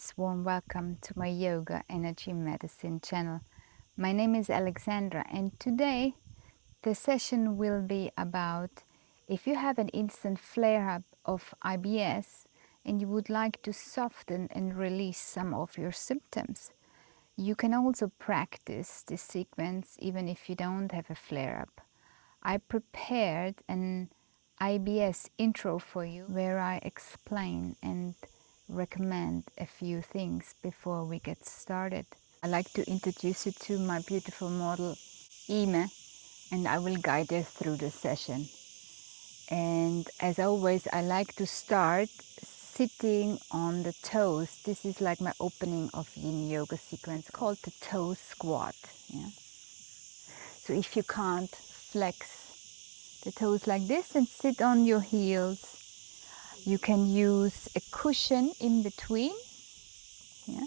nice warm welcome to my yoga energy medicine channel. My name is Alexandra, and today the session will be about if you have an instant flare-up of IBS and you would like to soften and release some of your symptoms. You can also practice this sequence even if you don't have a flare-up. I prepared an IBS intro for you where I explain and recommend a few things before we get started. I'd like to introduce you to my beautiful model Ime, and I will guide her through the session. And as always, I like to start sitting on the toes. This is like my opening of yin yoga sequence called the toe squat. Yeah? So if you can't flex the toes like this and sit on your heels, you can use a cushion in between. Yeah?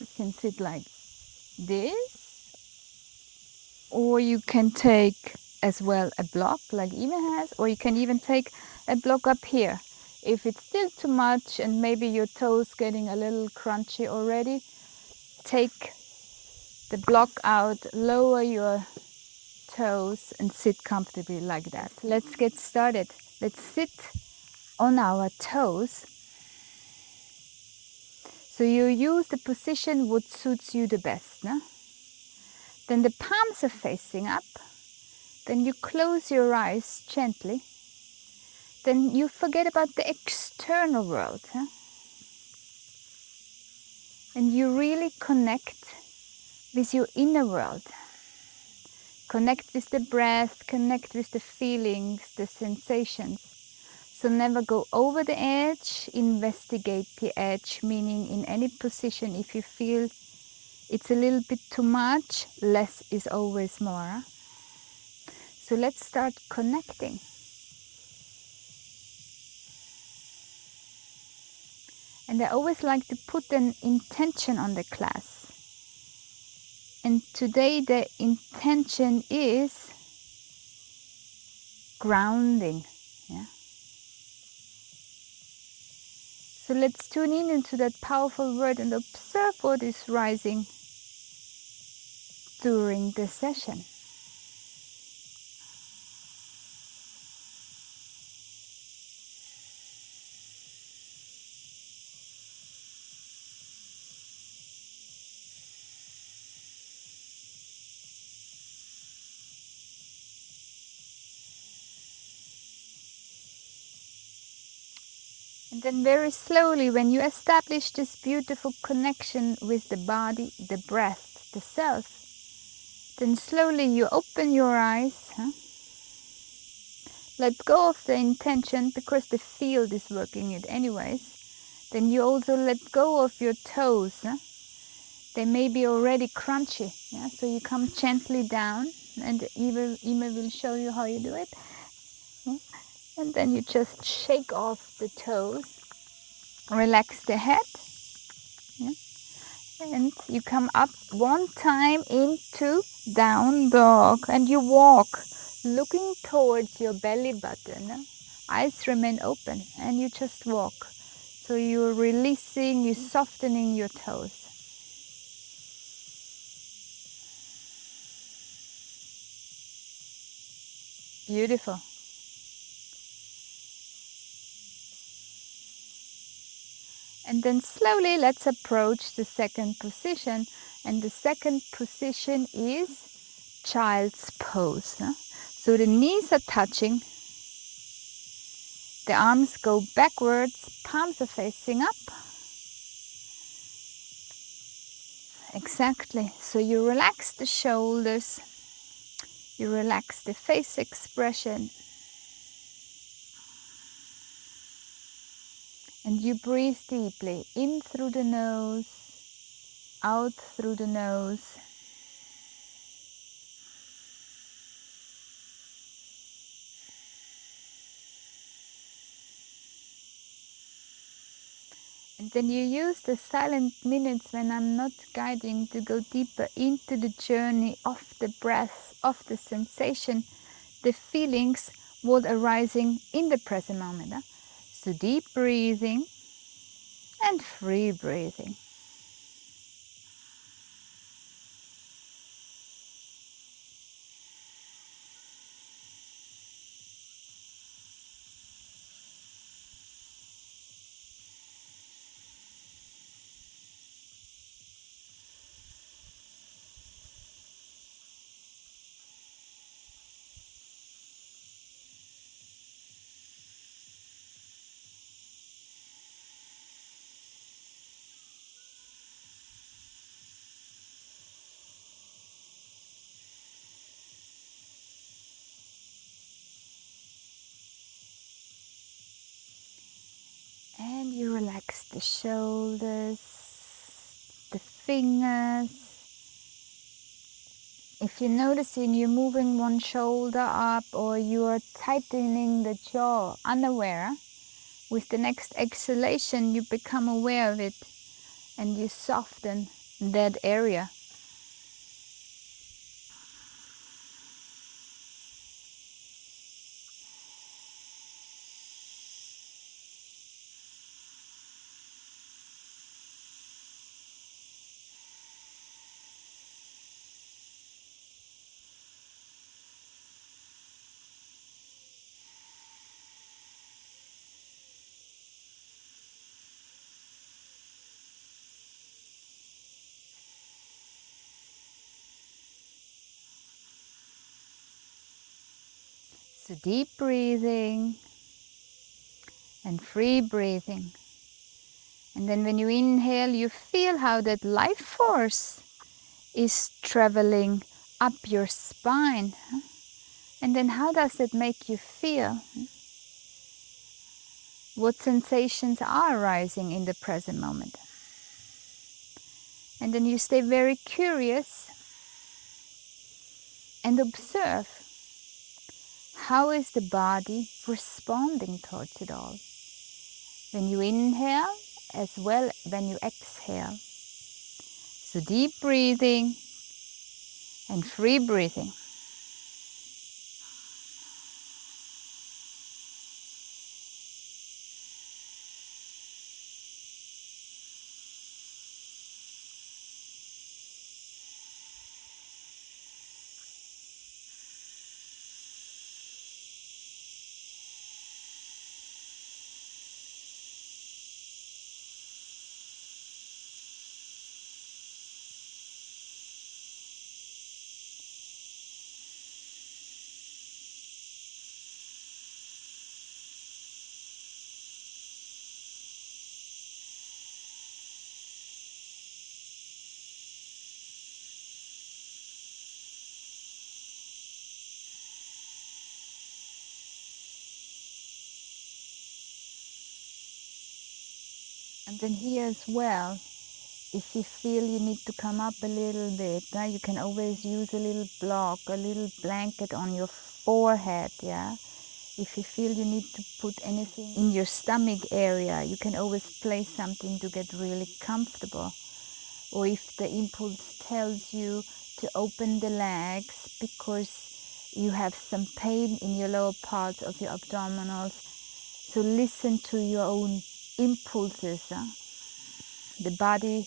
You can sit like this, or you can take as well a block like Eva has, or you can even take a block up here. If it's still too much and maybe your toes getting a little crunchy already, take the block out, lower your toes and sit comfortably like that. Let's get started. Let's sit on our toes. So you use the position what suits you the best. No? Then the palms are facing up. Then you close your eyes gently. Then you forget about the external world. Huh? And you really connect with your inner world. Connect with the breath, connect with the feelings, the sensations. So never go over the edge, investigate the edge, meaning in any position if you feel it's a little bit too much, less is always more. So let's start connecting. And I always like to put an intention on the class. And today the intention is grounding. Yeah? So let's tune in into that powerful word and observe what is rising during the session. And then very slowly, when you establish this beautiful connection with the body, the breath, the self, then slowly you open your eyes. Huh? Let go of the intention because the field is working it anyways. Then you also let go of your toes. Huh? They may be already crunchy. Yeah? So you come gently down, and Ema will show you how you do it. Yeah? And then you just shake off the toes, relax the head. Yeah? And you come up one time into down dog, and you walk looking towards your belly button. Eyes remain open, and you just walk. So you're releasing, you're softening your toes. Beautiful. And then slowly let's approach the second position. And the second position is child's pose. So the knees are touching. The arms go backwards, palms are facing up. Exactly. So you relax the shoulders, you relax the face expression, and you breathe deeply in through the nose, out through the nose. And then you use the silent minutes when I'm not guiding to go deeper into the journey of the breath, of the sensation, the feelings, what are arising in the present moment. So deep breathing, and free breathing. And you relax the shoulders, the fingers. If you're noticing you're moving one shoulder up or you are tightening the jaw unaware, with the next exhalation you become aware of it and you soften that area. So deep breathing and free breathing. And then when you inhale, you feel how that life force is traveling up your spine. And then how does that make you feel? What sensations are arising in the present moment? And then you stay very curious and observe, how is the body responding towards it all? When you inhale as well when you exhale. So deep breathing and free breathing. And then here as well, if you feel you need to come up a little bit, you can always use a little block, a little blanket on your forehead, yeah? If you feel you need to put anything in your stomach area, you can always place something to get really comfortable. Or if the impulse tells you to open the legs because you have some pain in your lower parts of your abdominals, so listen to your own impulses. The body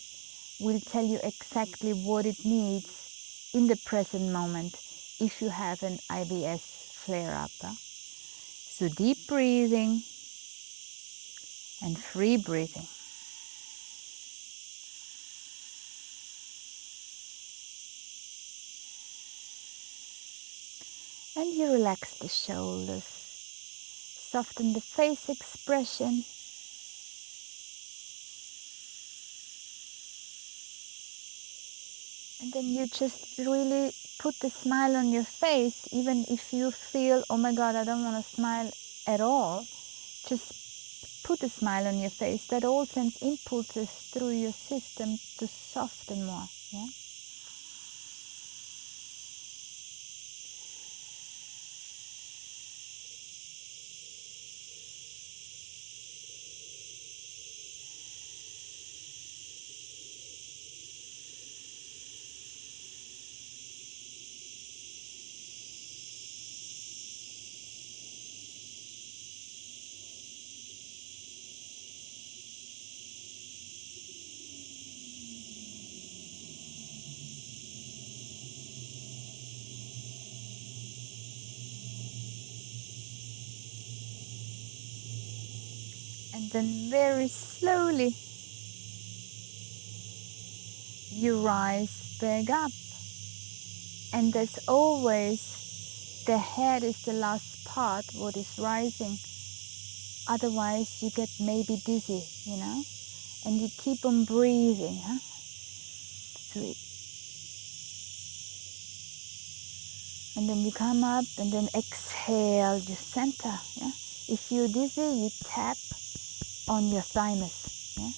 will tell you exactly what it needs in the present moment if you have an IBS flare-up. So deep breathing and free breathing. And you relax the shoulders, soften the face expression. And then you just really put the smile on your face, even if you feel, oh my God, I don't want to smile at all. Just put a smile on your face. That all sends impulses through your system to soften more. Yeah? And then very slowly you rise back up. And as always, the head is the last part what is rising. Otherwise you get maybe dizzy, you know. And you keep on breathing, huh? So and then you come up and then exhale, you center. Yeah? If you're dizzy, you tap on your thymus. Yeah?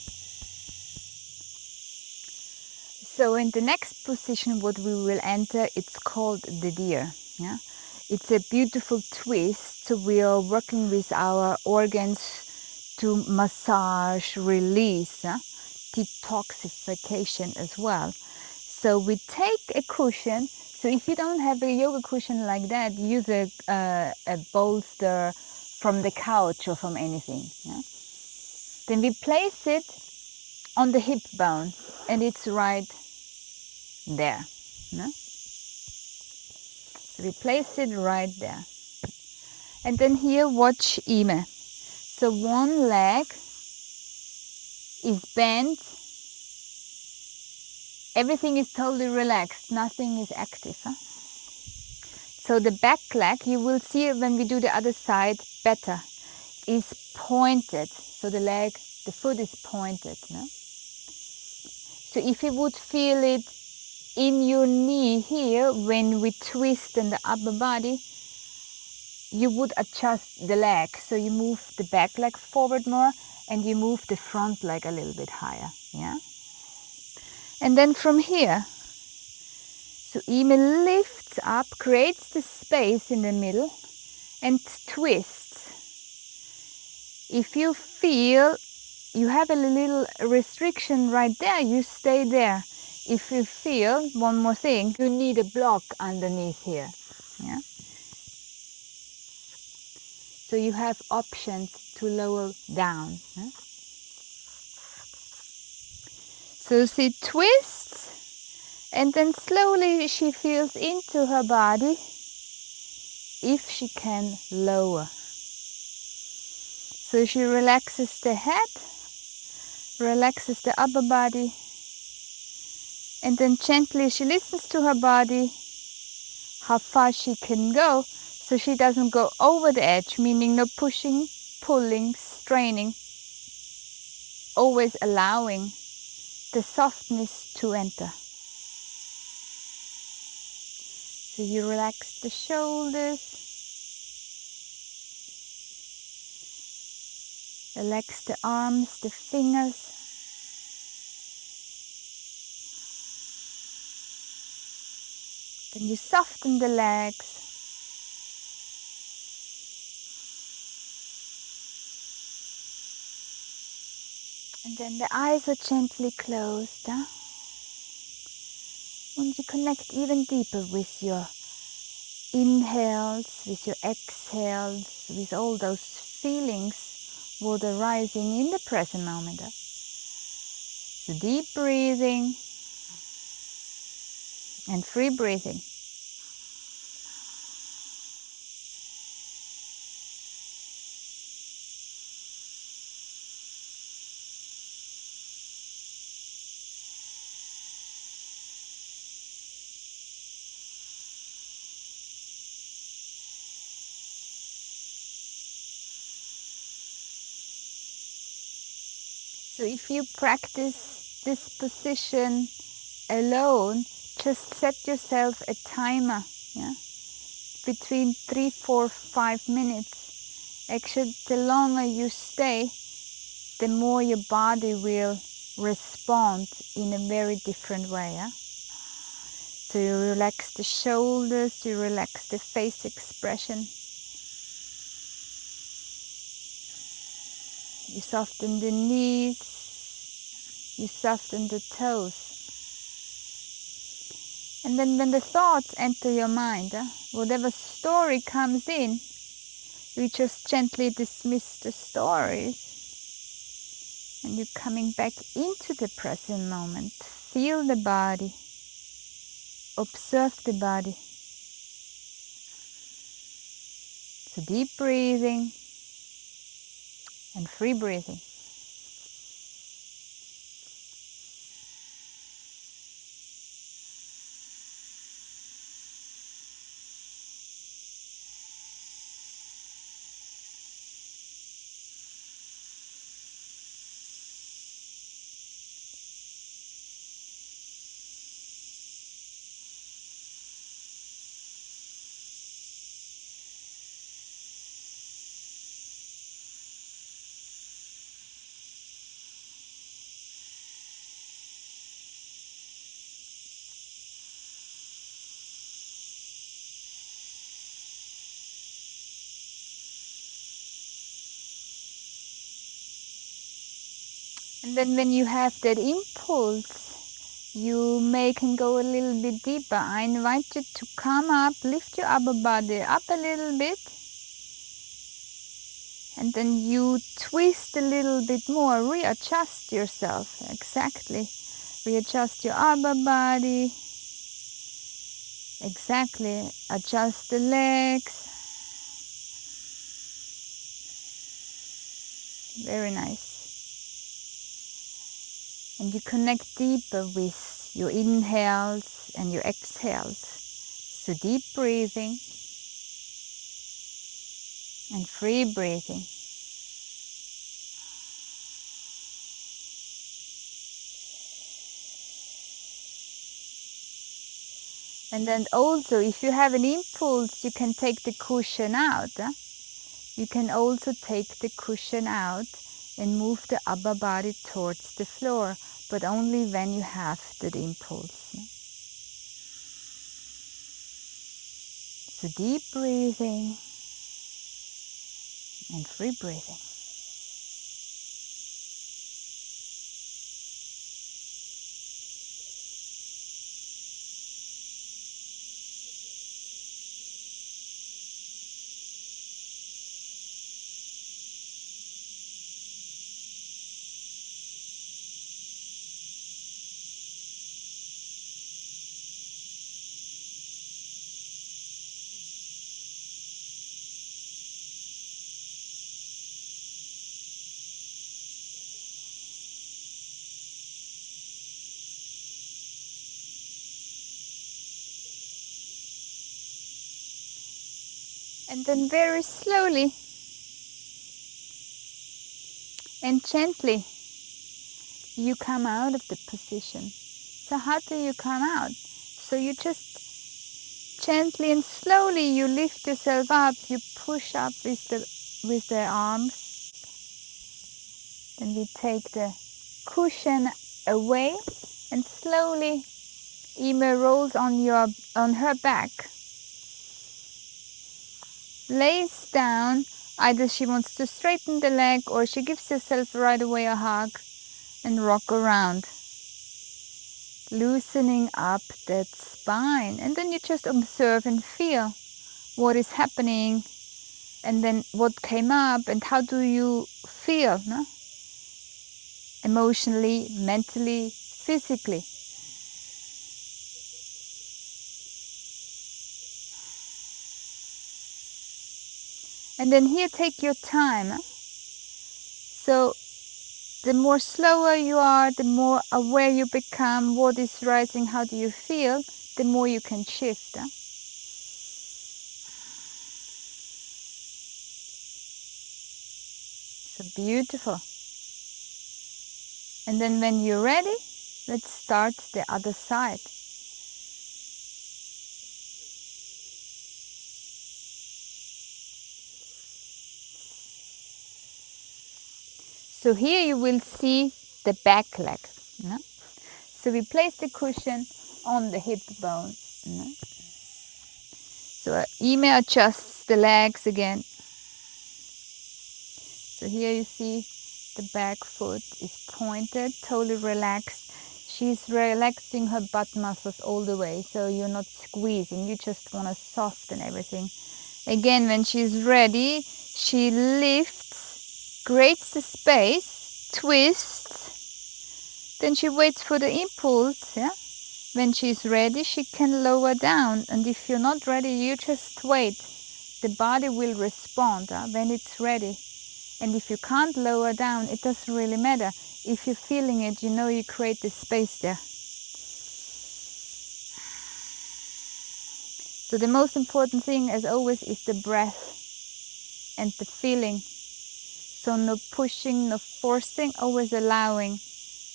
So in the next position what we will enter, it's called the deer. Yeah? It's a beautiful twist. So we are working with our organs to massage, release, detoxification as well. So we take a cushion. So if you don't have a yoga cushion like that, use a bolster from the couch or from anything. Yeah? Then we place it on the hip bone and it's right there. No? So we place it right there. And then here watch Ime. So one leg is bent. Everything is totally relaxed. Nothing is active. Huh? So the back leg, you will see it when we do the other side better, is pointed. So the foot is pointed. No? So if you would feel it in your knee here, when we twist in the upper body, you would adjust the leg. So you move the back leg forward more and you move the front leg a little bit higher. Yeah. And then from here, so Ime lifts up, creates the space in the middle and twists. If you feel you have a little restriction right there, you stay there. If you feel, one more thing, you need a block underneath here. Yeah. So you have options to lower down. Yeah? So she twists and then slowly she feels into her body if she can lower. So she relaxes the head, relaxes the upper body, and then gently she listens to her body, how far she can go, so she doesn't go over the edge, meaning no pushing, pulling, straining, always allowing the softness to enter. So you relax the shoulders, relax the arms, the fingers. Then you soften the legs. And then the eyes are gently closed. Huh? And you connect even deeper with your inhales, with your exhales, with all those feelings what are rising in the present moment. Huh? So deep breathing and free breathing. So if you practice this position alone, just set yourself a timer, yeah? Between 3, 4, 5 minutes. Actually, the longer you stay, the more your body will respond in a very different way. Yeah? So you relax the shoulders, you relax the face expression. You soften the knees, you soften the toes. And then when the thoughts enter your mind, whatever story comes in, you just gently dismiss the stories. And you're coming back into the present moment. Feel the body. Observe the body. So deep breathing. and free breathing. And then when you have that impulse, you can go a little bit deeper. I invite you to come up, lift your upper body up a little bit, and then you twist a little bit more, readjust yourself, exactly. Readjust your upper body, exactly, adjust the legs, very nice. And you connect deeper with your inhales and your exhales. So deep breathing and free breathing. And then also, if you have an impulse, you can take the cushion out. You can also take the cushion out and move the upper body towards the floor, but only when you have that impulse. So deep breathing and free breathing. And then very slowly and gently you come out of the position. So how do you come out? So you just gently and slowly you lift yourself up, you push up with the arms. Then we take the cushion away and slowly Ema rolls on her back. Lays down, either she wants to straighten the leg or she gives herself right away a hug and rock around, loosening up that spine. And then you just observe and feel what is happening and then what came up and how do you feel, no? Emotionally, mentally, physically. And then here take your time. So the more slower you are, the more aware you become, what is rising, how do you feel, the more you can shift. So beautiful. And then when you're ready, let's start the other side. So here you will see the back leg. No? So we place the cushion on the hip bone. No? So Ema adjusts the legs again. So here you see the back foot is pointed, totally relaxed. She's relaxing her butt muscles all the way, so you're not squeezing, you just want to soften everything. Again, when she's ready, she lifts, creates the space, twists, then she waits for the impulse. Yeah? When she's ready, she can lower down, and if you're not ready, you just wait. The body will respond when it's ready. And if you can't lower down, it doesn't really matter. If you're feeling it, you know you create this space there. So the most important thing, as always, is the breath and the feeling. So no pushing, no forcing, always allowing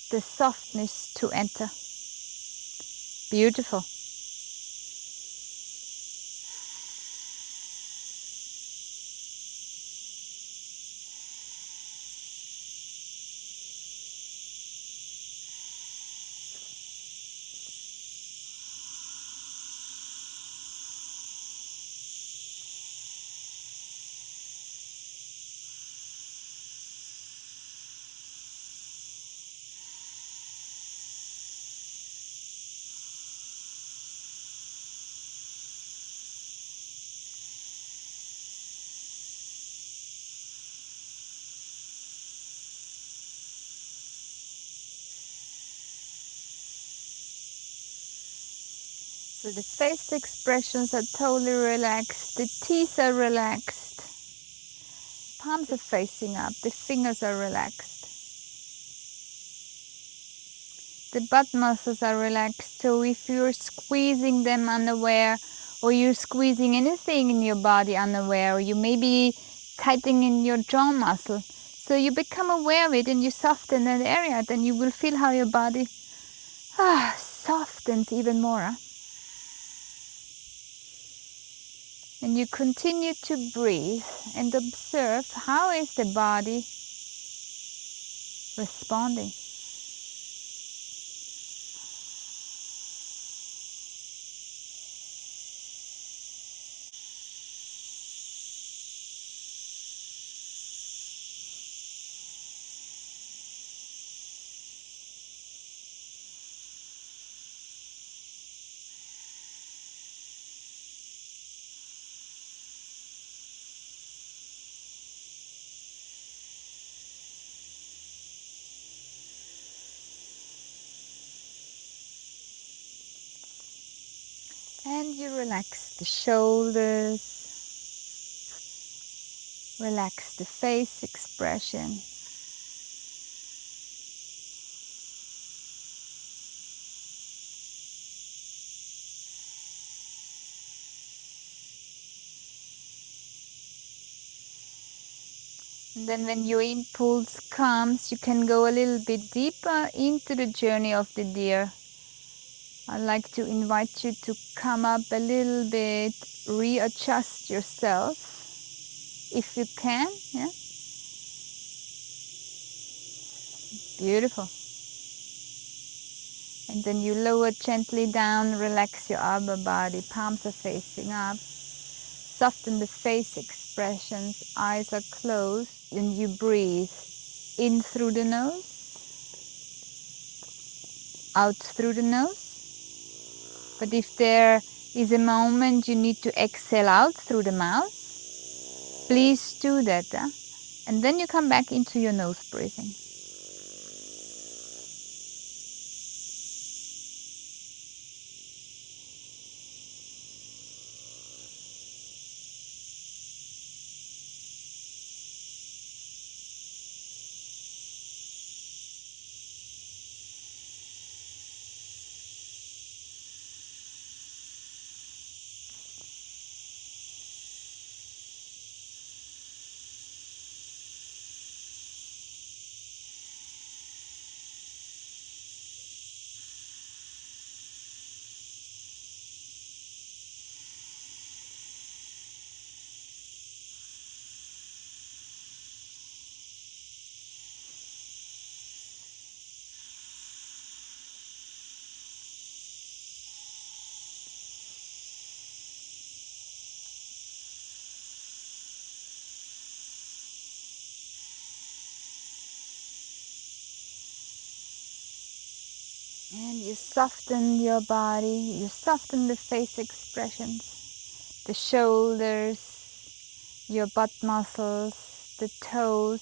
the softness to enter. Beautiful. So the face expressions are totally relaxed, the teeth are relaxed, palms are facing up, the fingers are relaxed, the butt muscles are relaxed. So if you're squeezing them unaware, or you're squeezing anything in your body unaware, or you may be tightening in your jaw muscle, so you become aware of it and you soften that area, then you will feel how your body softens even more. And you continue to breathe and observe how is the body responding. And you relax the shoulders, relax the face expression. And then when your impulse comes, you can go a little bit deeper into the journey of the deer. I'd like to invite you to come up a little bit, readjust yourself if you can. Yeah, beautiful. And then you lower gently down, relax your upper body, palms are facing up. Soften the face expressions, eyes are closed, and you breathe in through the nose, out through the nose. But if there is a moment you need to exhale out through the mouth, please do that. And then you come back into your nose breathing. And you soften your body, you soften the face expressions, the shoulders, your butt muscles, the toes,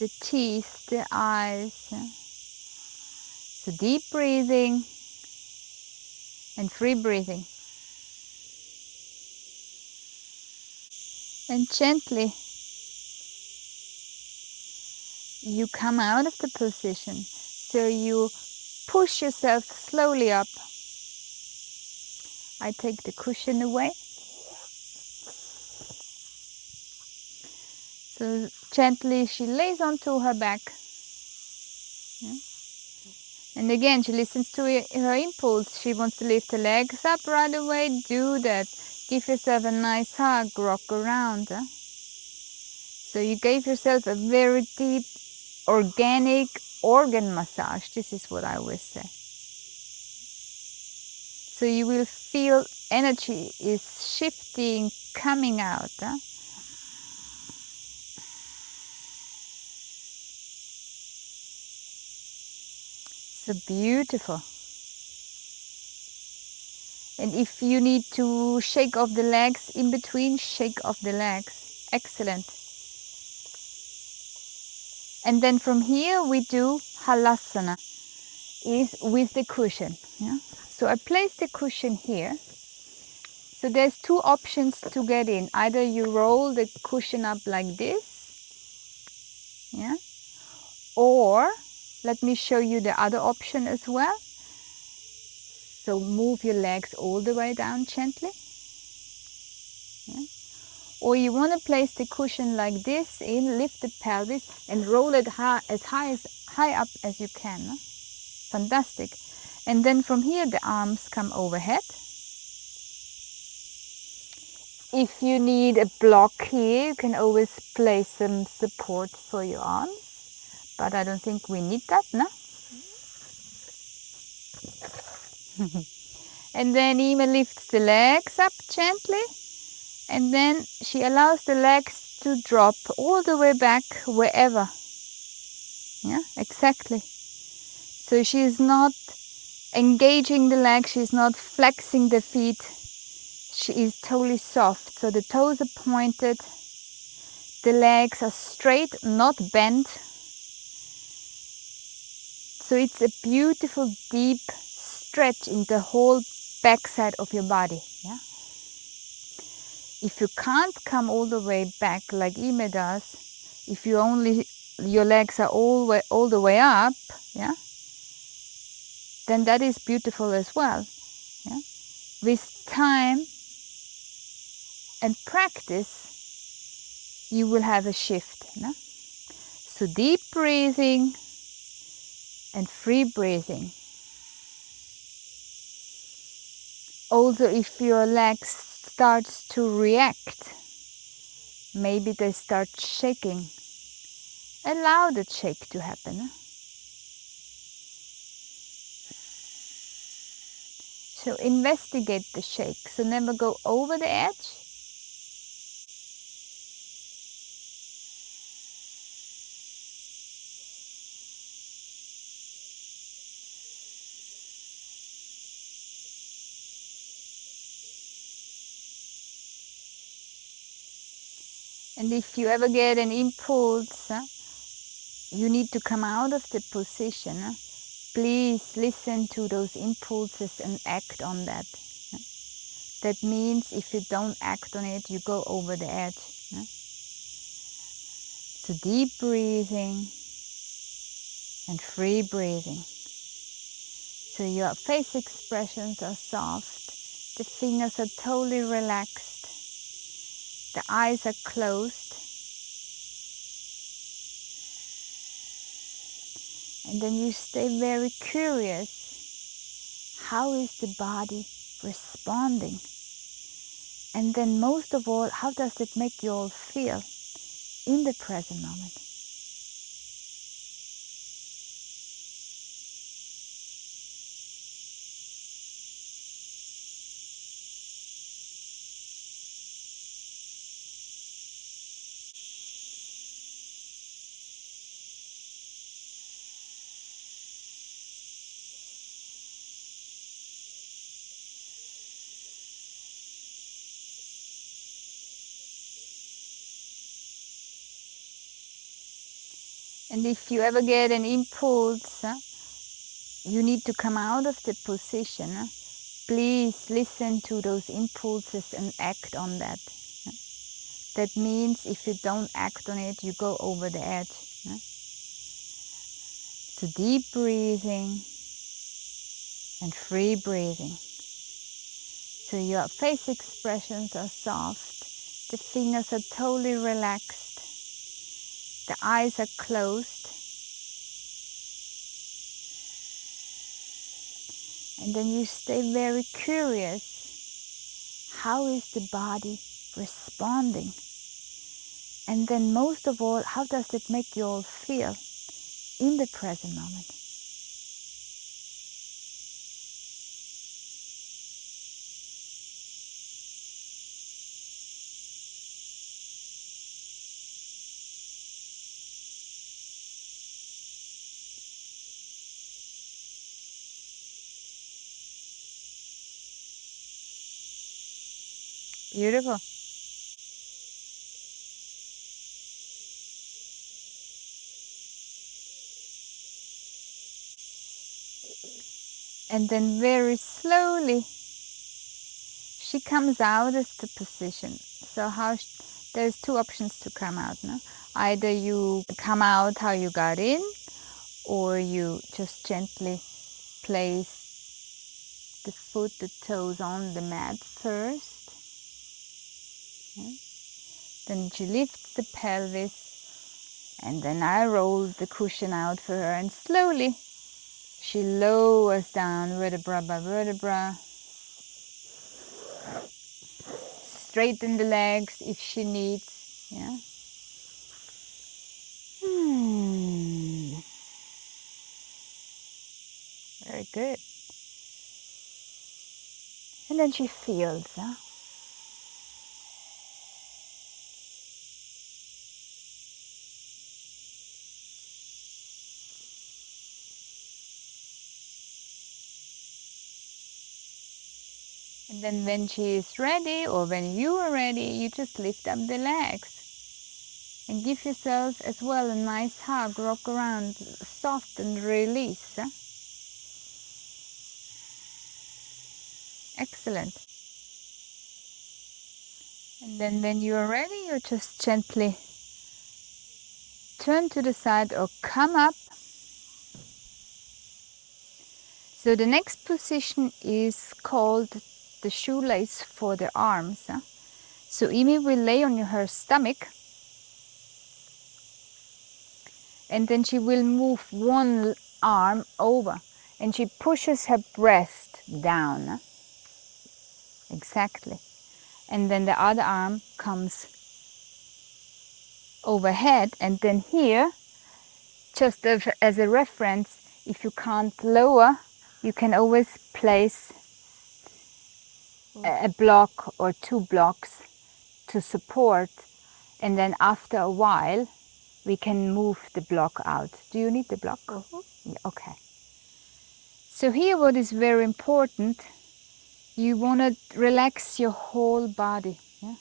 the teeth, the eyes. So deep breathing and free breathing. And gently you come out of the position. So you push yourself slowly up. I take the cushion away. So gently she lays onto her back. Yeah. And again, she listens to her impulse. She wants to lift her legs up right away. Do that. Give yourself a nice hug. Rock around. So you gave yourself a very deep, organic organ massage. This is what I always say. So you will feel energy is shifting, coming out. So beautiful. And if you need to shake off the legs in between, shake off the legs. Excellent. And then from here we do halasana, is with the cushion. Yeah? So I place the cushion here. So there's two options to get in. Either you roll the cushion up like this, yeah? Or let me show you the other option as well. So move your legs all the way down gently. Yeah? Or you want to place the cushion like this in, lift the pelvis and roll it high up as you can. No? Fantastic. And then from here the arms come overhead. If you need a block here, you can always place some support for your arms. But I don't think we need that, no? And then Ima lifts the legs up gently. And then she allows the legs to drop all the way back wherever. Yeah, exactly. So she is not engaging the legs, she's not flexing the feet. She is totally soft. So the toes are pointed, the legs are straight, not bent. So it's a beautiful deep stretch in the whole backside of your body. Yeah? If you can't come all the way back like Ime does, if you only your legs are all the way up, yeah, then that is beautiful as well. Yeah? With time and practice, you will have a shift. No? So deep breathing and free breathing. Also, if your legs starts to react, maybe they start shaking, allow the shake to happen. So investigate the shake. So never go over the edge. And if you ever get an impulse, you need to come out of the position. Please listen to those impulses and act on that. That means if you don't act on it, you go over the edge. So deep breathing and free breathing. So your face expressions are soft. The fingers are totally relaxed. The eyes are closed. And then you stay very curious. How is the body responding? And then most of all, how does it make you all feel in the present moment? And if you ever get an impulse, you need to come out of the position. Please listen to those impulses and act on that. That means if you don't act on it, you go over the edge. Yeah? So deep breathing and free breathing. So your face expressions are soft, the fingers are totally relaxed, the eyes are closed, and then you stay very curious. How is the body responding? And then most of all, how does it make you all feel in the present moment? Beautiful. And then very slowly, she comes out of the position. So there's two options to come out. No? Either you come out how you got in, or you just gently place the foot, the toes on the mat first. Yeah? Then she lifts the pelvis, and then I roll the cushion out for her, and slowly she lowers down vertebra by vertebra. Straighten the legs if she needs. Yeah. Very good. And then she feels. Huh? And then when she is ready, or when you are ready, you just lift up the legs and give yourself as well a nice hug. Rock around, soft and release. Huh? Excellent. And then when you are ready, you just gently turn to the side or come up. So the next position is called the shoelace for the arms. Huh? So Imi will lay on her stomach, and then she will move one arm over, and she pushes her breast down. Huh? Exactly. And then the other arm comes overhead, and then here, just as a reference, if you can't lower, you can always place a block or two blocks to support, and then after a while we can move the block out. Do you need the block? Yeah, okay. So here what is very important, you want to relax your whole body. Yeah?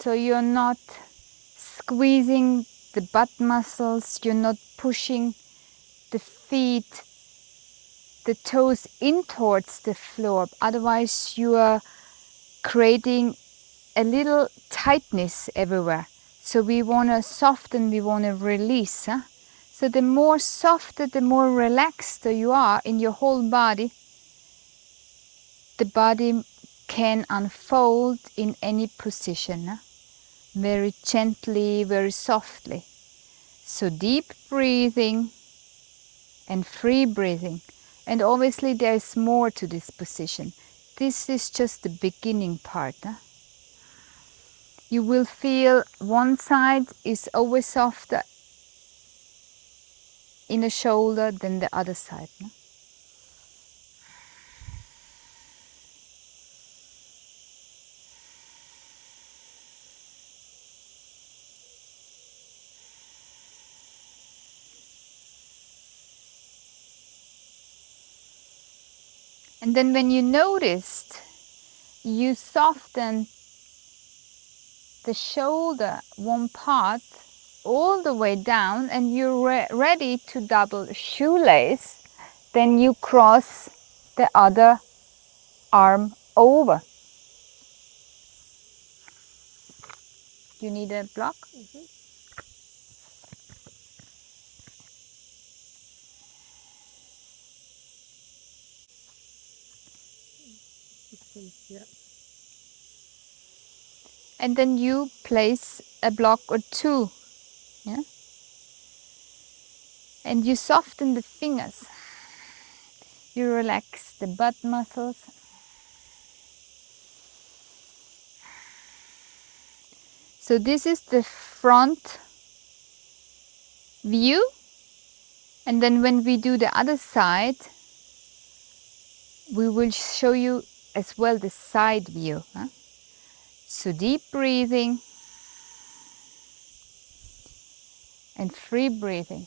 So you're not squeezing the butt muscles, you're not pushing the feet, the toes in towards the floor. Otherwise you are creating a little tightness everywhere. So we want to soften, we want to release. Huh? So the more softer, the more relaxed you are in your whole body, the body can unfold in any position. Huh? Very gently, very softly. So deep breathing and free breathing. And obviously there is more to this position. This is just the beginning part. Huh? You will feel one side is always softer in the shoulder than the other side. No? And then when you noticed, you soften the shoulder, one part, all the way down, and you're ready to double shoelace, then you cross the other arm over. You need a block? Yeah. And then you place a block or two, yeah? And you soften the fingers. You relax the butt muscles. So this is the front view. And then when we do the other side, we will show you as well the side view. Huh? So deep breathing and free breathing.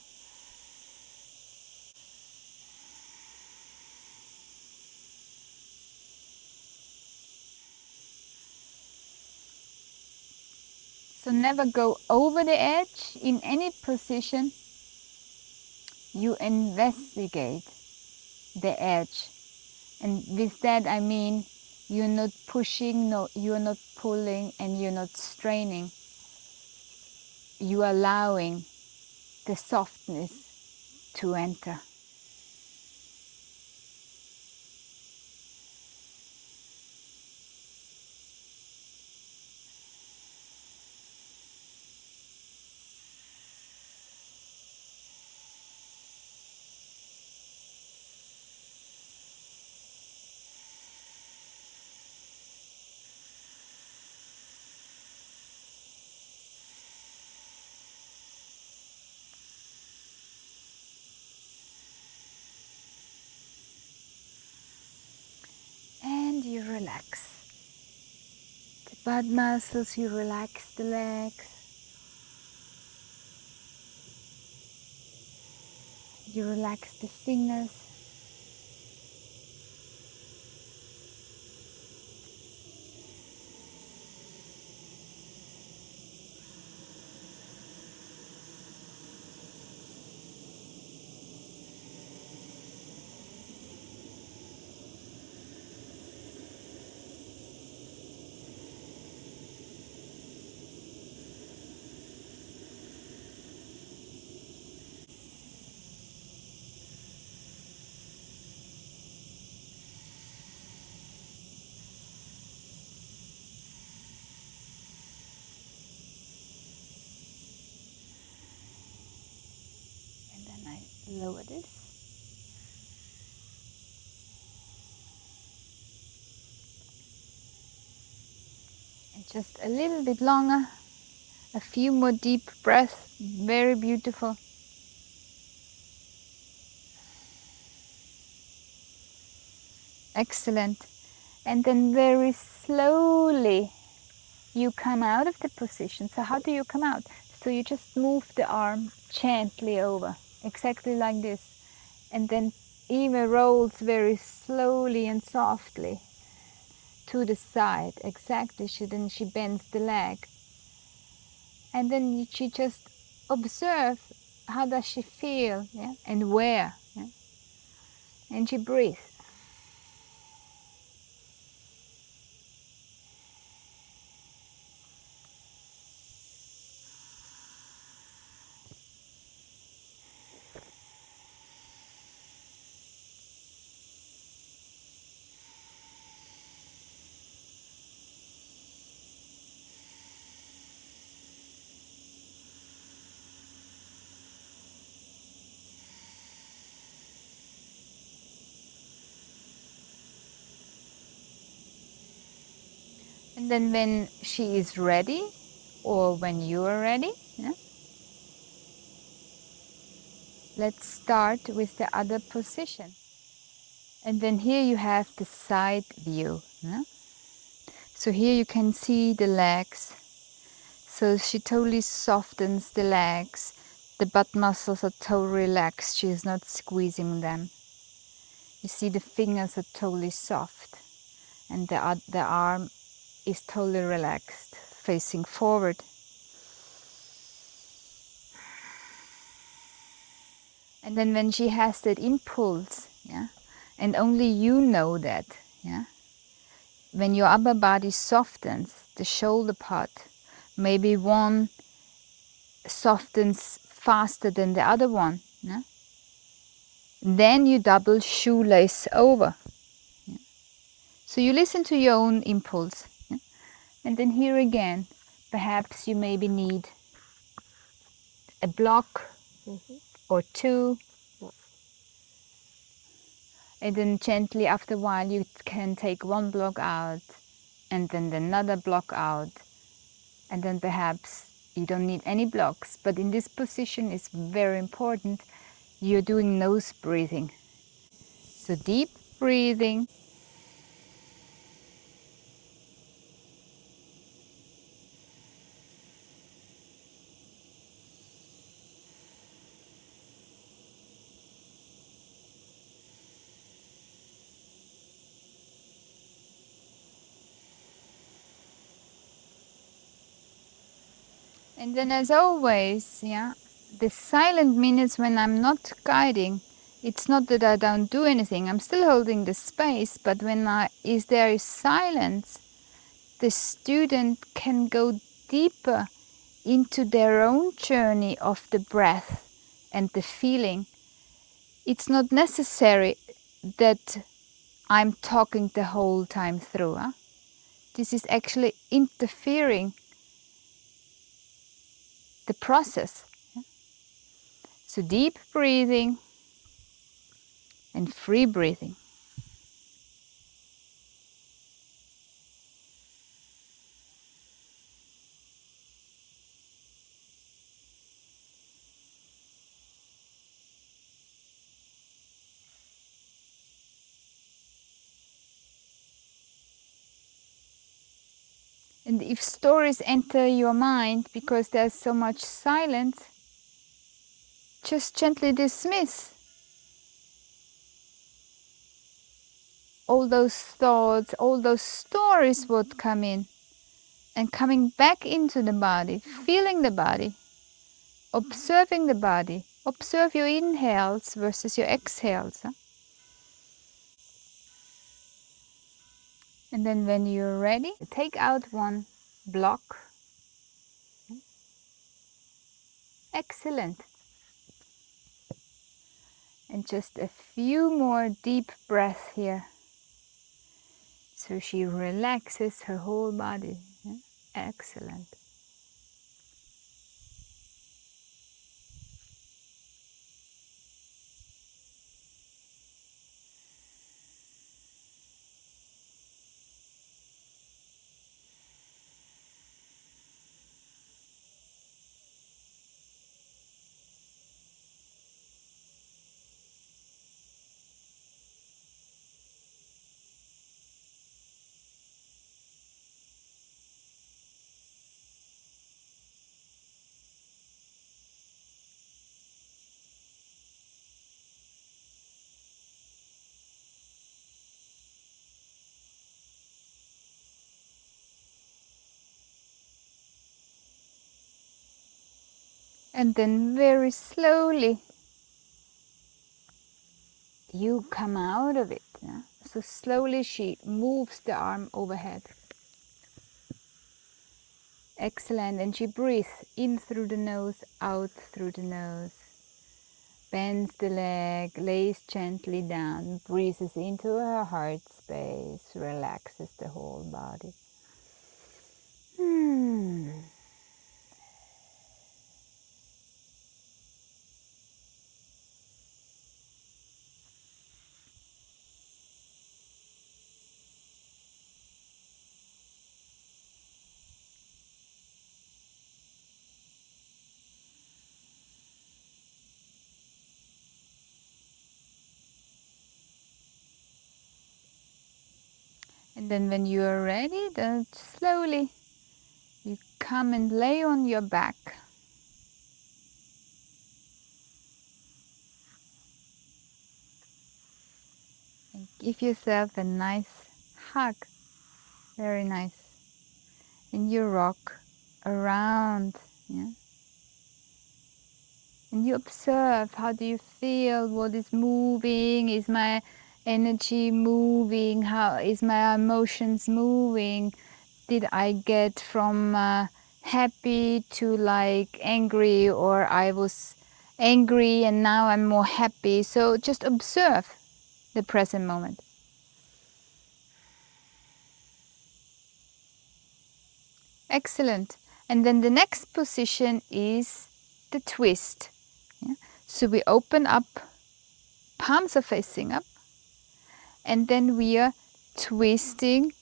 So never go over the edge in any position. You investigate the edge. And with that I mean you're not pushing, no, you're not pulling, and you're not straining. You are allowing the softness to enter. And you relax the butt muscles, you relax the legs, you relax the fingers. And then I lower this. And just a little bit longer, a few more deep breaths, very beautiful. Excellent. And then very slowly you come out of the position. So how do you come out? So you just move the arm gently over, exactly like this. And then Eva rolls very slowly and softly to the side. Exactly. Then she bends the leg. And then she just observes how does she feel, yeah? And where. Yeah? And she breathes. And then when she is ready, or when you are ready, yeah, let's start with the other position. And then here you have the side view. Yeah? So here you can see the legs. So she totally softens the legs. The butt muscles are totally relaxed. She is not squeezing them. You see the fingers are totally soft. And the arm is totally relaxed, facing forward. And then when she has that impulse, yeah, and only you know that, yeah, when your upper body softens, the shoulder part Maybe one softens faster than the other one. Yeah? Then you double shoelace over. Yeah? So you listen to your own impulse. Yeah? And then here again, perhaps you maybe need a block or two. And then gently after a while you can take one block out and then another block out. And then perhaps you don't need any blocks. But in this position it's very important. You're doing nose breathing. So deep breathing. And then as always, yeah, the silent minutes when I'm not guiding, it's not that I don't do anything. I'm still holding the space, but when there is silence, the student can go deeper into their own journey of the breath and the feeling. It's not necessary that I'm talking the whole time through. Huh? This is actually interfering the process. So deep breathing and free breathing. And if stories enter your mind because there's so much silence, just gently dismiss all those thoughts, all those stories would come in, and coming back into the body, feeling the body, observing the body. Observe your inhales versus your exhales. Huh? And then when you're ready, take out one block. Excellent. And just a few more deep breaths here. So she relaxes her whole body. Yeah? Excellent. And then very slowly you come out of it. Yeah? So slowly she moves the arm overhead. Excellent. And she breathes in through the nose, out through the nose. Bends the leg, lays gently down, breathes into her heart space, relaxes the whole body. And then when you are ready, then slowly you come and lay on your back. And give yourself a nice hug. Very nice. And you rock around. Yeah? And you observe, how do you feel? What is moving? Is my energy moving? How is my emotions moving? Did I get from happy to like angry, or I was angry and now I'm more happy. So just observe the present moment. Excellent. And then the next position is the twist. Yeah? So we open up, palms are facing up, and then we are twisting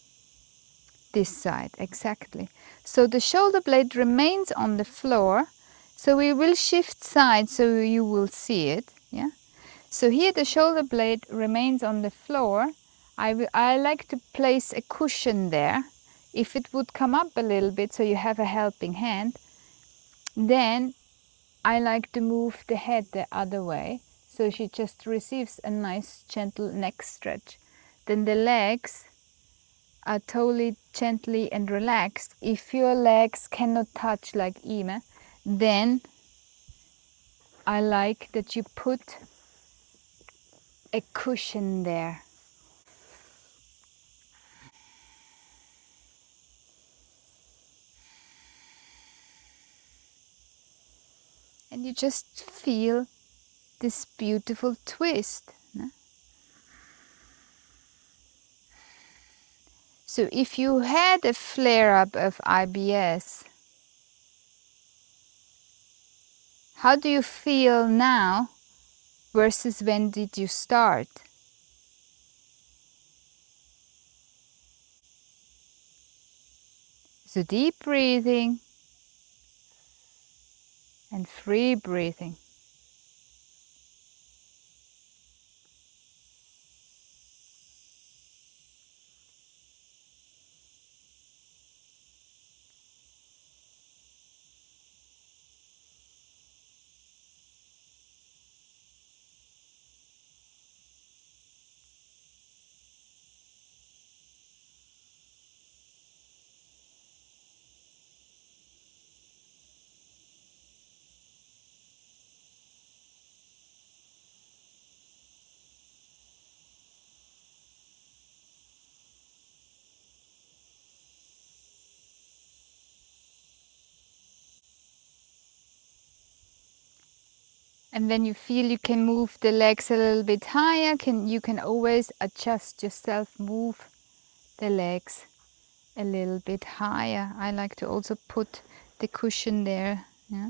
this side, exactly. So the shoulder blade remains on the floor. So we will shift sides so you will see it. Yeah. So here the shoulder blade remains on the floor. I like to place a cushion there. If it would come up a little bit so you have a helping hand, then I like to move the head the other way so she just receives a nice gentle neck stretch. Then the legs are totally gently and relaxed. If your legs cannot touch like Ime, then I like that you put a cushion there. And you just feel this beautiful twist. No? So if you had a flare-up of IBS, how do you feel now versus when did you start? So deep breathing and free breathing. And when you feel you can move the legs a little bit higher, you can always adjust yourself, move the legs a little bit higher. I like to also put the cushion there. Yeah.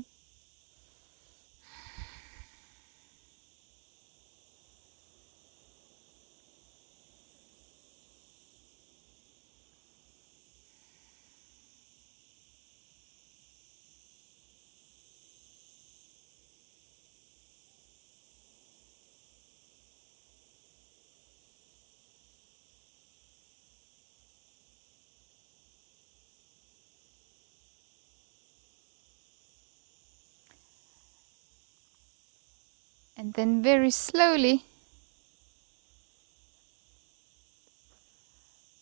And then very slowly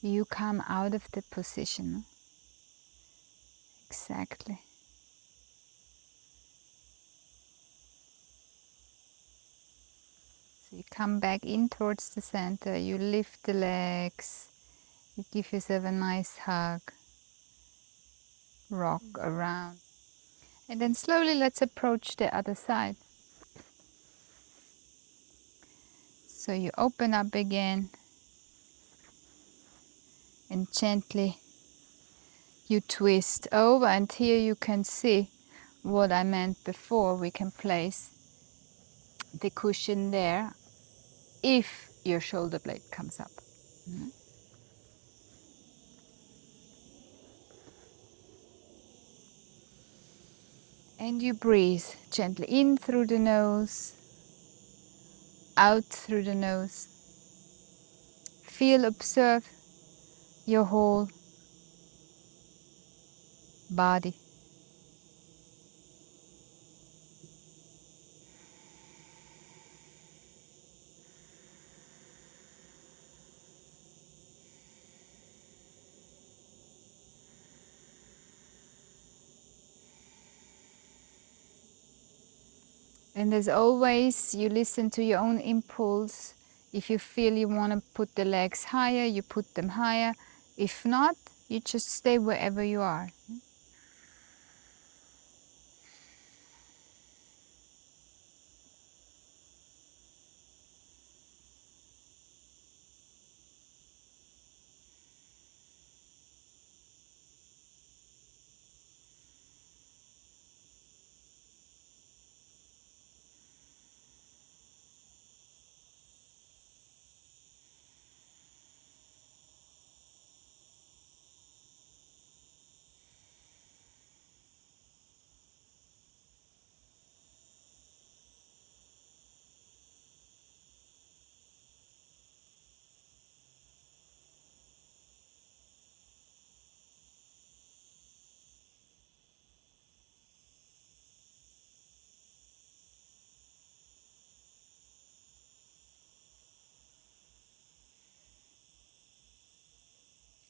you come out of the position. Exactly. So you come back in towards the center, you lift the legs, you give yourself a nice hug, rock around. And then slowly let's approach the other side. So you open up again and gently you twist over, and here you can see what I meant before. We can place the cushion there if your shoulder blade comes up. And you breathe gently in through the nose, out through the nose. Feel, observe your whole body. And as always, you listen to your own impulse. If you feel you want to put the legs higher, you put them higher. If not, you just stay wherever you are.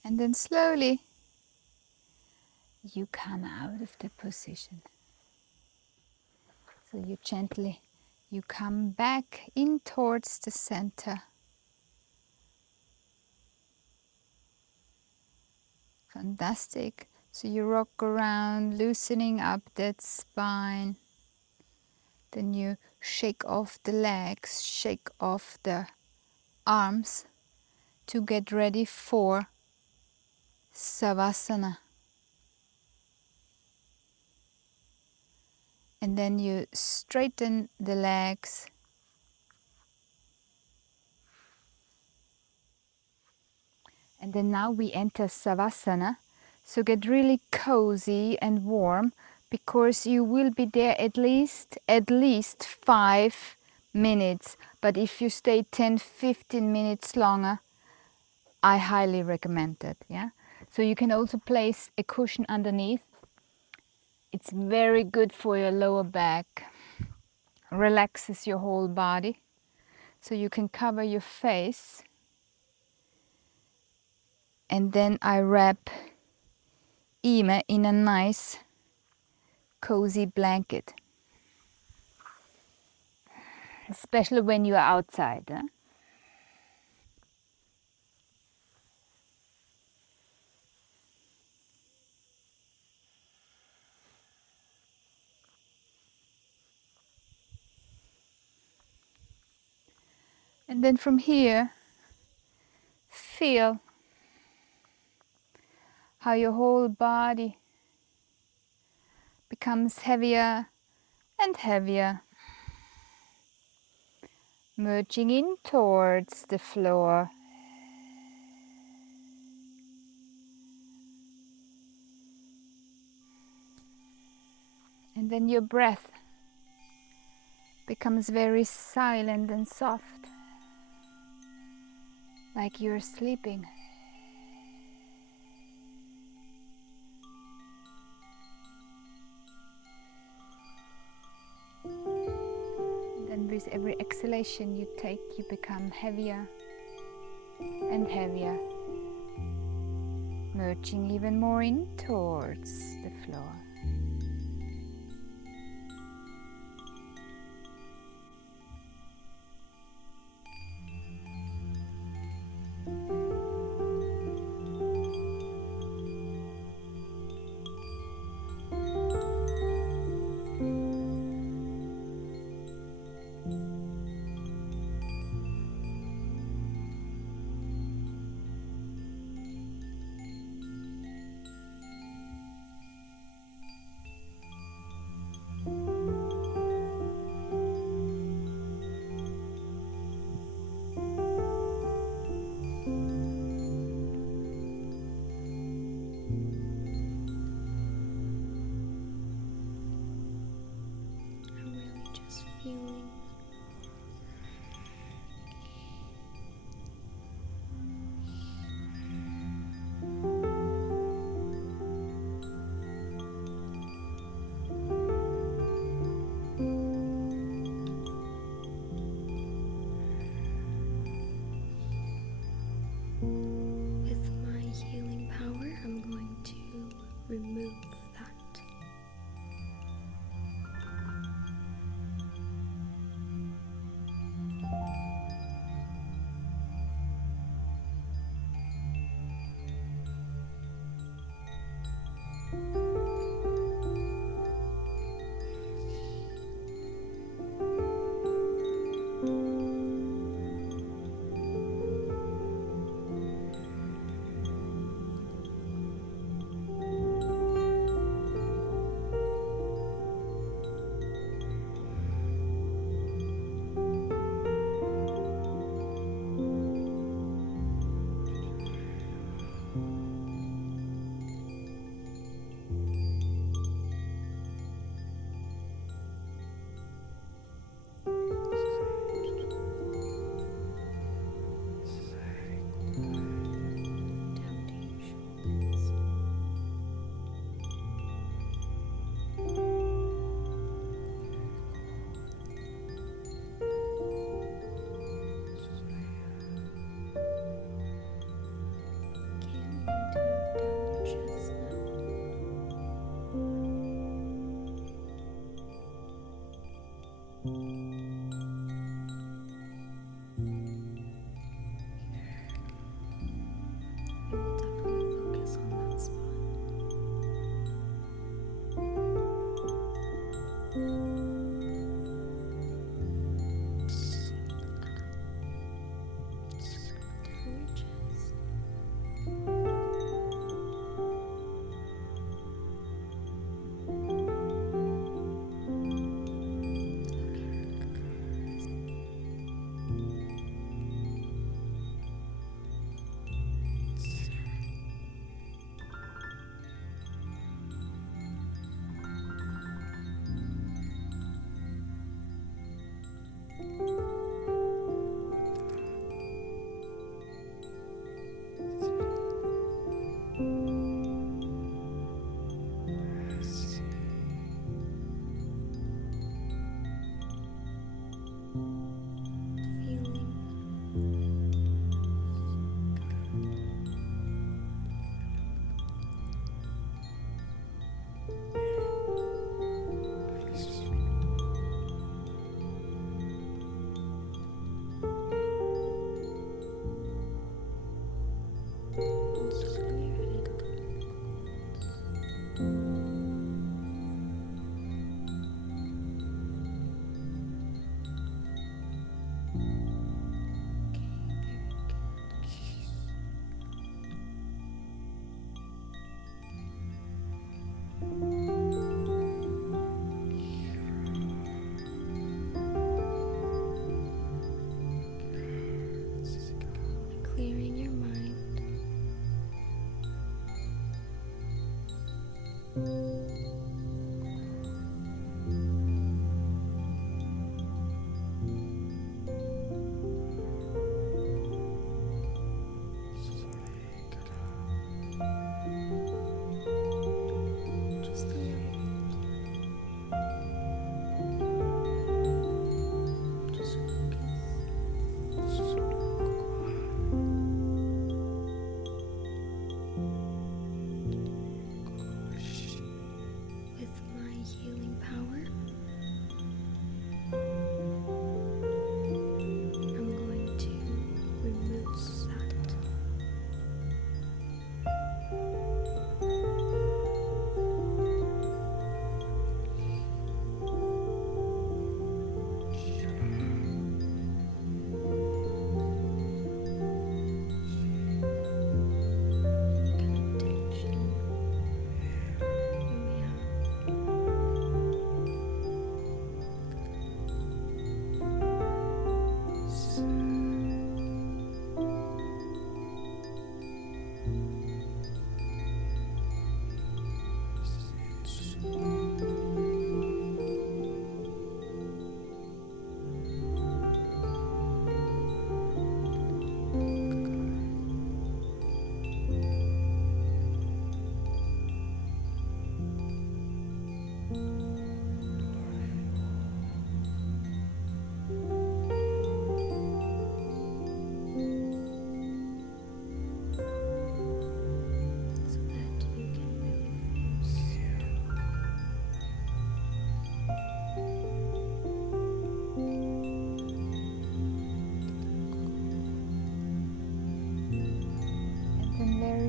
And then slowly you come out of the position. So you come back in towards the center. Fantastic. So you rock around, loosening up that spine. Then you shake off the legs, shake off the arms to get ready for Savasana. And then you straighten the legs. And then now we enter Savasana. So get really cozy and warm, because you will be there at least 5 minutes. But if you stay 10-15 minutes longer, I highly recommend it. Yeah. So you can also place a cushion underneath. It's very good for your lower back, relaxes your whole body. So you can cover your face. And then I wrap Ime in a nice cozy blanket, especially when you are outside. And then from here, feel how your whole body becomes heavier and heavier, merging in towards the floor. And then your breath becomes very silent and soft, like you're sleeping. And then with every exhalation you take, you become heavier and heavier, merging even more in towards the floor.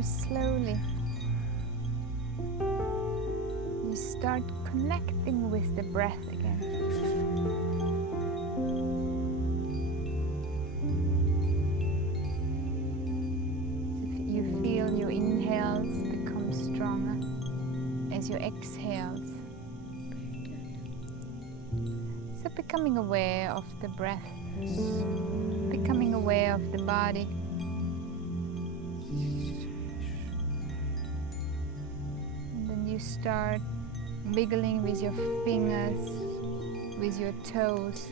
Slowly you start connecting with the breath again. So you feel your inhales become stronger as your exhales. So becoming aware of the breath, becoming aware of the body. Start wiggling with your fingers, with your toes.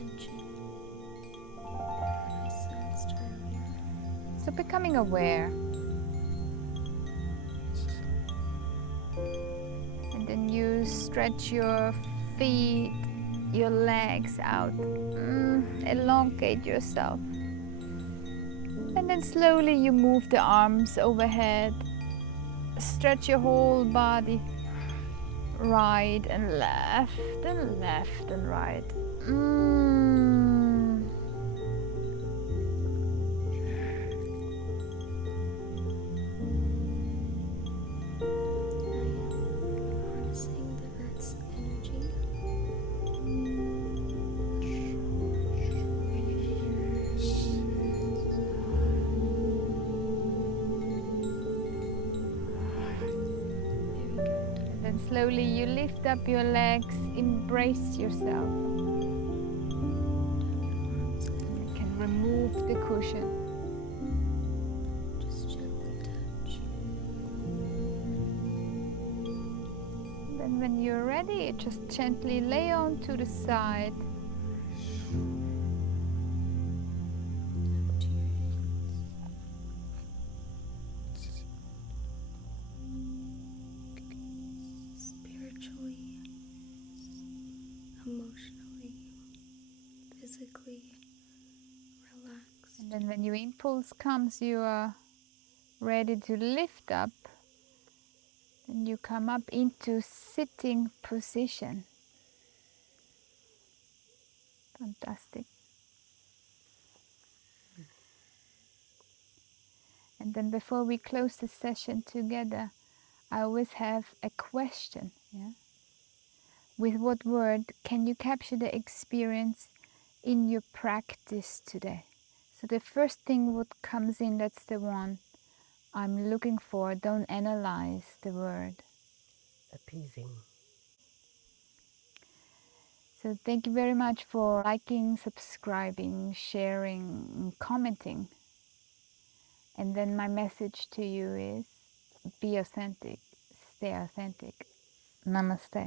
So becoming aware. And then you stretch your feet, your legs out. Elongate yourself. And then slowly you move the arms overhead. Stretch your whole body. Right and left and left and right. Harnessing the earth's energy. Slowly you lift up your legs, embrace yourself. You can remove the cushion. Just gently touch. Then when you're ready, just gently lay on to the side. Up to your hands. Spiritually, emotionally, physically relaxed. And then when your impulse comes, you are ready to lift up. Then you come up into sitting position. Fantastic. And then before we close the session together, I always have a question. Yeah? With what word can you capture the experience in your practice today? So the first thing what comes in, that's the one I'm looking for. Don't analyze the word. Appeasing. So thank you very much for liking, subscribing, sharing, commenting. And then my message to you is be authentic, stay authentic. Namaste.